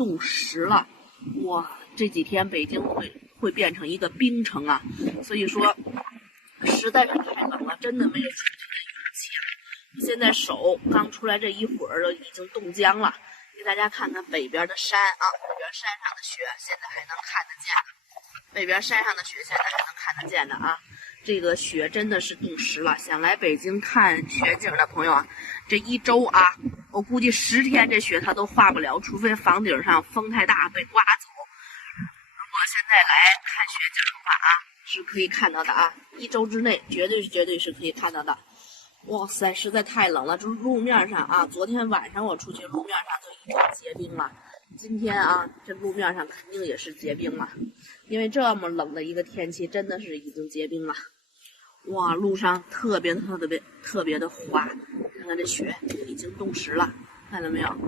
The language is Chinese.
冻实了。哇，这几天北京会变成一个冰城啊！所以说，实在是太冷了，真的没有出去的勇气了。我现在手刚出来这一会儿，都已经冻僵了。给大家看看北边的山啊，北边山上的雪现在还能看得见的，北边山上的雪现在还能看得见的啊。这个雪真的是冻实了，想来北京看雪景的朋友啊，这一周啊，我估计10天这雪它都化不了，除非房顶上风太大被刮走。如果现在来看雪景的话啊，是可以看到的啊，一周之内绝对是可以看到的。哇塞，实在太冷了，这路面上啊，昨天晚上我出去路面上就已经结冰了，今天啊，这路面上肯定也是结冰了，因为这么冷的一个天气，真的是已经结冰了。哇，路上特别的滑，看看这雪已经冻实了，看到没有？